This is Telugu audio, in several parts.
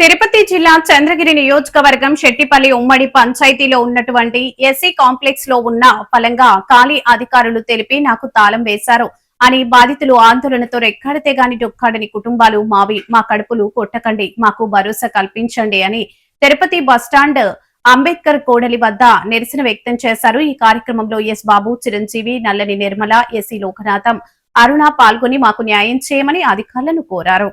తిరుపతి జిల్లా చంద్రగిరి నియోజకవర్గం శెట్టిపల్లి ఉమ్మడి పంచాయతీలో ఉన్నటువంటి ఎస్సీ కాంప్లెక్స్ లో ఉన్న ఫలంగా ఖాళీ అధికారులు తెలిపి నాకు తాళం వేశారు అని బాధితులు ఆందోళనతో రెక్కాడితే గాని డొక్కాడని కుటుంబాలు మావి, మా కడుపులు కొట్టకండి, మాకు భరోసా కల్పించండి అని తిరుపతి బస్టాండ్ అంబేద్కర్ కోడలి వద్ద నిరసన వ్యక్తం చేశారు. ఈ కార్యక్రమంలో ఎస్ బాబు, చిరంజీవి, నల్లని నిర్మల, ఎస్సీ లోకనాథం, అరుణ పాల్గొని మాకు న్యాయం చేయమని అధికారులను కోరారు.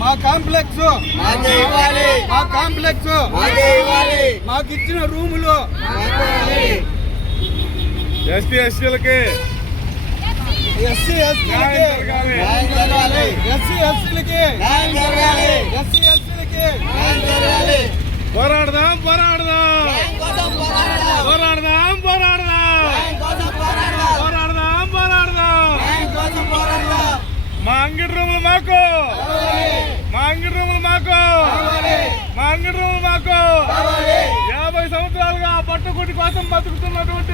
మా కాంప్లెక్స్ మాకు ఇచ్చిన రూములు ఎస్సీలకి పోరాడదాం పోరాడదాం పోరాడదాం పోరాడదాం పోరాడదాం పోరాడదాం మా అంగడి రూములు మాకు, మా అంగడి రూములు మాకు, మా అంగడి రూములు మాకు 50 సంవత్సరాలుగా పట్టుకుటి కోసం బతుకుతున్నటువంటి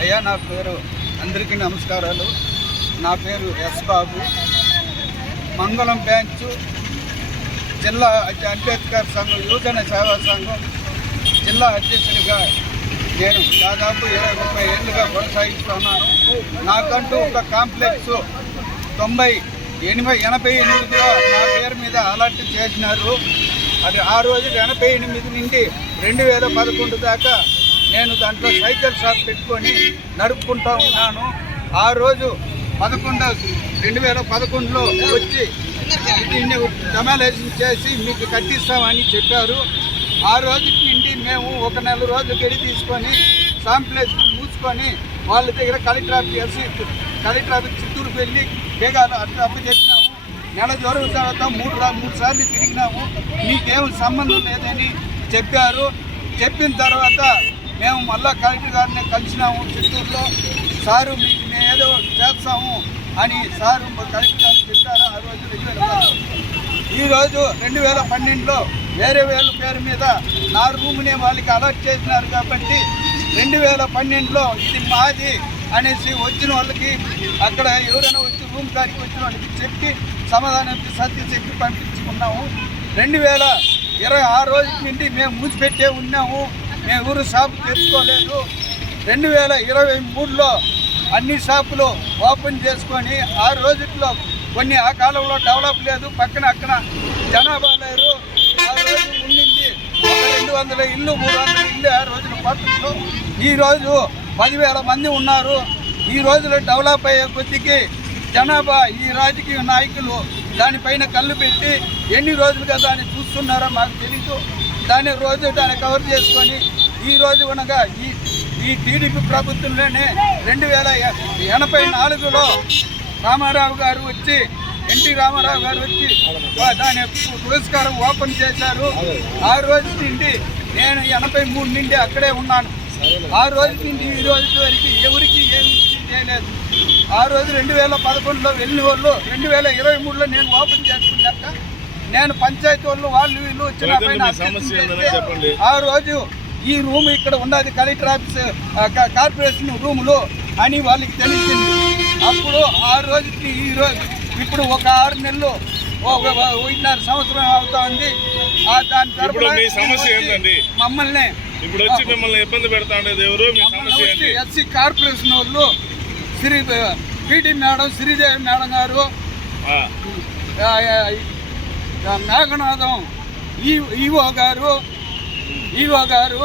అయ్యా, నా పేరు అందరికీ నమస్కారాలు. నా పేరు ఎస్ బాబు, మంగళం బ్రాంచ్ జిల్లా అంబేద్కర్ సంఘం యువజన సేవా సంఘం జిల్లా అధ్యక్షుడిగా నేను దాదాపు 20-30 ఏళ్ళుగా కొనసాగిస్తున్నాను. నాకంటూ ఒక కాంప్లెక్స్ 88లో నా పేరు మీద అలర్ట్ చేసినారు. అది ఆ రోజు 88 నుండి 2011 దాకా నేను దాంట్లో సైకిల్ షాప్ పెట్టుకొని నడుపుకుంటూ ఉన్నాను. ఆ రోజు 2011లో వచ్చి దీన్ని డెమాలేషన్ చేసి మీకు కట్టిస్తామని చెప్పారు. ఆ రోజు నుండి మేము ఒక నెల రోజులు గడి తీసుకొని కాంప్లెక్స్ మూసుకొని వాళ్ళ దగ్గర కలెక్టర్ ఆఫీస్ చిత్తూరుకు వెళ్ళి బేగాలు అప్పు చేసినాము. నెల రోజుల తర్వాత మూడు సార్లు తిరిగినాము. మీకేం సంబంధం లేదని చెప్పారు. చెప్పిన తర్వాత మేము మళ్ళా కలెక్టర్ గారిని కలిసినాము చిత్తూరులో. సారు మీకు మేము ఏదో చేస్తాము అని సారు కలెక్టర్ గారు చెప్పారు. ఆ రోజు 2010. ఈరోజు 2012లో వేరే పేరు మీద నా రూమ్నే వాళ్ళకి అలర్ట్ చేసినారు. కాబట్టి 2012లో ఇది మాది అనేసి వచ్చిన వాళ్ళకి అక్కడ ఎవరైనా వచ్చి రూమ్ కాడికి వచ్చిన వాళ్ళకి చెప్పి సమాధానం సర్ది చెప్పి పంపించుకున్నాము. 2020 ఆ రోజు నుండి మేము మూసిపెట్టే ఉన్నాము. మేము ఊరు షాపు తెచ్చుకోలేదు. 2023లో అన్ని షాపులు ఓపెన్ చేసుకొని ఆ రోజుల్లో కొన్ని ఆ కాలంలో డెవలప్ లేదు. పక్కన అక్కడ జనాభా లేరు. ఆ రోజు ఉండింది ఒక 200 ఇల్లు 300 ఇల్లు ఆ రోజుల పద్ధతిలో. ఈరోజు 10,000 మంది ఉన్నారు. ఈ రోజులో డెవలప్ అయ్యే కొద్దికి జనాభా ఈ రాజకీయ నాయకులు దానిపైన కళ్ళు పెట్టి ఎన్ని రోజులుగా దాన్ని చూస్తున్నారో మాకు తెలీదు. దాన్ని కవర్ చేసుకొని ఈరోజు అనగా ఈ టీడీపీ ప్రభుత్వంలోనే 2084లో రామారావు గారు వచ్చి ఎన్టీ రామారావు గారు వచ్చి దాని పురస్కారం ఓపెన్ చేశారు. ఆ రోజు నుండి నేను 83 నుండి అక్కడే ఉన్నాను. ఆ రోజు నుండి ఈ రోజు వరకు ఎవరికి ఏమి చేయలేదు. ఆ రోజు 2011లో వెళ్ళిన వాళ్ళు 2023లో నేను ఓపెన్ చేసుకున్నాక నేను పంచాయతీ వాళ్ళు వీళ్ళు వచ్చిన ఆ రోజు ఈ రూమ్ ఇక్కడ ఉన్నది కలెక్టర్ ఆఫీస్ కార్పొరేషన్ రూములు అని వాళ్ళకి తెలిసింది. అప్పుడు ఆ రోజుకి ఈ రోజు ఇప్పుడు ఒక 6 నెలలు 1.5 సంవత్సరం అవుతా ఉంది. దాని ఇప్పుడు మీ సమస్య ఏంటండి? మమ్మల్ని ఇప్పుడు వచ్చి మిమ్మల్ని ఇబ్బంది పెడతా ఉండేది ఎవరు? మీ సమస్య ఏంటి? ఎస్సీ కార్పొరేషన్ వాళ్ళు పిటి మేడం, శ్రీదేవి మేడం గారు, మేఘనాథం ఈవో గారు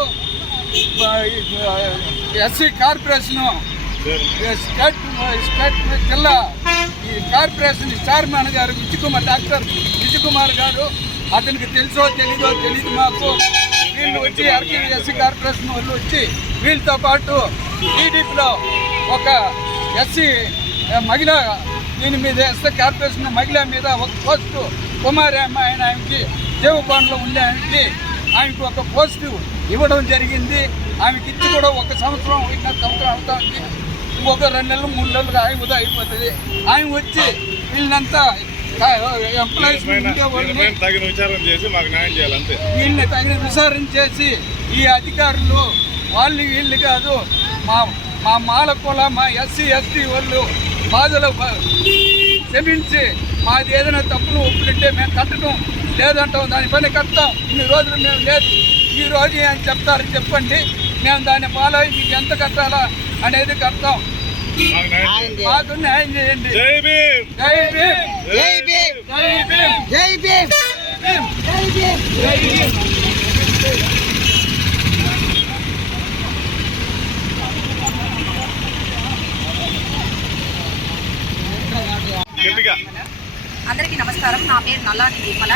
ఎస్సీ కార్పొరేషన్ స్టేట్ జిల్లా ఈ కార్పొరేషన్ చైర్మన్ గారు డాక్టర్ విజయకుమార్ గారు, అతనికి తెలుసో తెలీదో తెలీదు మాకు. వీళ్ళు వచ్చి ఎస్సీ కార్పొరేషన్ వాళ్ళు వచ్చి వీళ్ళతో పాటు టీడీపీలో ఒక ఎస్సీ మహిళ దీని మీద ఎస్సీ కార్పొరేషన్ మహిళ మీద ఒక పోస్టు కుమారి అమ్మాయి ఆయనకి దేవపాన్లో ఉండే ఆయనకి ఒక పోస్టు ఇవ్వడం జరిగింది. ఆమెకి ఇచ్చి కూడా 1 సంవత్సరం అవుతా ఉంది. ఇంకొక 2 నెలలు 3 నెలలుగా ఆయన అయిపోతుంది. ఆయన వచ్చి వీళ్ళంతా ఎంప్లాయీస్ తగిన విచారణ చేసి మాకు న్యాయం చేయాలంటే వీళ్ళని తగిన విచారణ చేసి ఈ అధికారులు వీళ్ళు కాదు మా మాల కుల మా ఎస్సీ ఎస్టీ వాళ్ళు బాధలు క్షమించి మాది ఏదైనా తప్పులు ఒప్పులుంటే మేము కట్టడం లేదంటాం, దానిపైన కడతాం. ఇన్ని రోజులు మేము లేదు, ఈ రోజు ఏం చెప్తారని చెప్పండి, మేము దాన్ని ఫాలో అయ్యి మీకు ఎంత కట్టాలా అనేది కడతాం. మాకు న్యాయం చేయండి. జై భీమ్, జై భీమ్, జై భీమ్, జై భీమ్, జై భీమ్, జై భీమ్, జై భీమ్. అందరికీ నమస్కారం. నా పేరు నల్లాని దీపల.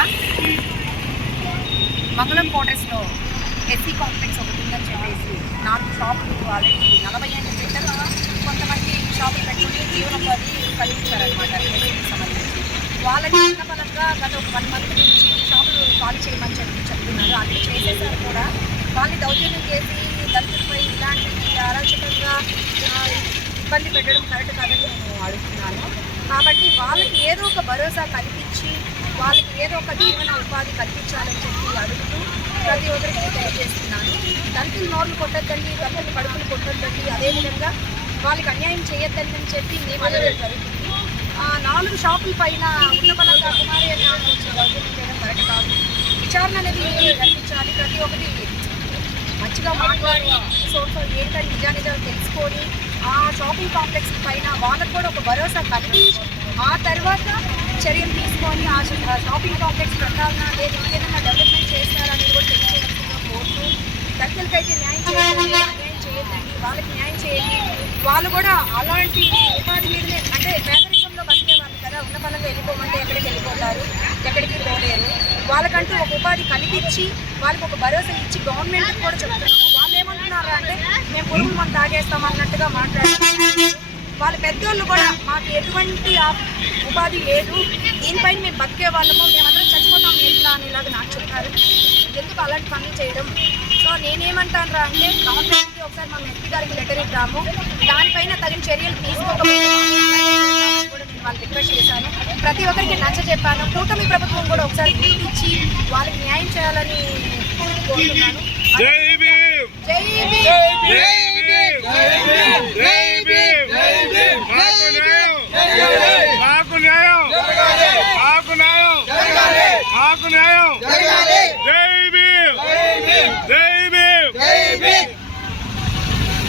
మంగళం క్వార్టర్స్లో ఎస్సీ కాంప్లెక్స్ ఒకటి ఉందని చెప్పేసి 4 షాపులు ఆల్రెడీ 40 ఏళ్ళ క్రితం కొంతమంది షాపులు పెట్టుకుని జీవనోపాధి కలిగించారనమాట. ఎస్సీకి సంబంధించి వాళ్ళని చిన్నపలంగా గత ఒక 1 మంత్ నుంచి షాపులు ఖాళీ చేయమని చెప్తున్నారు. అది చేసేసారు కూడా. వాళ్ళని దౌర్జన్యం చేసి దళితులపై ఇలాంటి అరాచకంగా ఇబ్బంది పెట్టడం కరెక్ట్ కాదని నేను అడుగుతున్నాను. కాబట్టి వాళ్ళకి ఏదో ఒక భరోసా కల్పించి వాళ్ళకి ఏదో ఒక జీవన ఉపాధి కల్పించాలని చెప్పి అడుగుతూ ప్రతి ఒక్కరికి తెలియజేస్తున్నాను. దళితులు నోర్లు కొట్టద్దండి, దళితులు కడుపులు కొట్టద్దండి, అదేవిధంగా వాళ్ళకి అన్యాయం చేయొద్దని అని చెప్పి మేము అడగడం జరుగుతుంది. 4 షాపుల పైన ఉన్నబలంగా కుమారి అని వచ్చి దౌర్జన్యం చేయడం కరెక్ట్ కాదు. విచారణ అనేది కల్పించాలి. ప్రతి ఒక్కటి మంచిగా మాట్లాడి సోర్స్ ఏంటని నిజానిజాలు తెలుసుకొని ఆ షాపింగ్ కాంప్లెక్స్ పైన వాళ్ళకు కూడా ఒక భరోసా కల్పించి ఆ తర్వాత చర్యలు తీసుకొని ఆ షాపింగ్ కాంప్లెక్స్ ప్రకారంగా లేదు ఇంకేదైనా డెవలప్మెంట్ చేస్తారనేది కూడా తెలియజేయాల్సిందిగా కోరుతూ దళితులకైతే న్యాయం చేయాలి, అన్యాయం చేయొద్దండి, వాళ్ళకి న్యాయం చేయండి. వాళ్ళు కూడా అలాంటి ఉపాధి మీదనే అంటే పేదరికంలో బతికేవాళ్ళు కదా, ఉన్న పనులకు వెళ్ళిపోమంటే ఎక్కడికి వెళ్ళిపోతారు, ఎక్కడికి పోలేరు. వాళ్ళకంటూ ఒక ఉపాధి కల్పించి వాళ్ళకి ఒక భరోసా ఇచ్చి గవర్నమెంట్కి కూడా చెప్తున్నాము. వాళ్ళు ఏమంటున్నారు అంటే మేము పురుగులు మనం తాగేస్తాం అన్నట్టుగా మాట్లాడుతున్నారు. వాళ్ళ పెద్దోళ్ళు కూడా మాకు ఎటువంటి ఉపాధి లేదు, దీనిపైన మేము బతికే వాళ్ళము, మేమందరం చచ్చిపోతాం ఎట్లా అనేలాగా నాకు చెప్పారు. ఎందుకు అలాంటి పనులు చేయడం? సో నేనేమంటాను అంటే గవర్నమెంట్కి ఒకసారి మా ఎస్పీ గారికి లెటర్ ఇద్దాము, దానిపైన తగిన చర్యలు తీసుకోకపోతే కూడా నేను వాళ్ళకి రిక్వెస్ట్ చేశాను. ప్రతి ఒక్కరికి నచ్చ చెప్పాను. కూటమి ప్రభుత్వం కూడా ఒకసారి గుర్తించి వాళ్ళకి న్యాయం చేయాలని కోరుతున్నాను. జై భీమ్, జై భీమ్, జై భీమ్, జై భీమ్, జై భీమ్, మాకు న్యాయం, మాకు న్యాయం, మాకు న్యాయం, మాకు న్యాయం.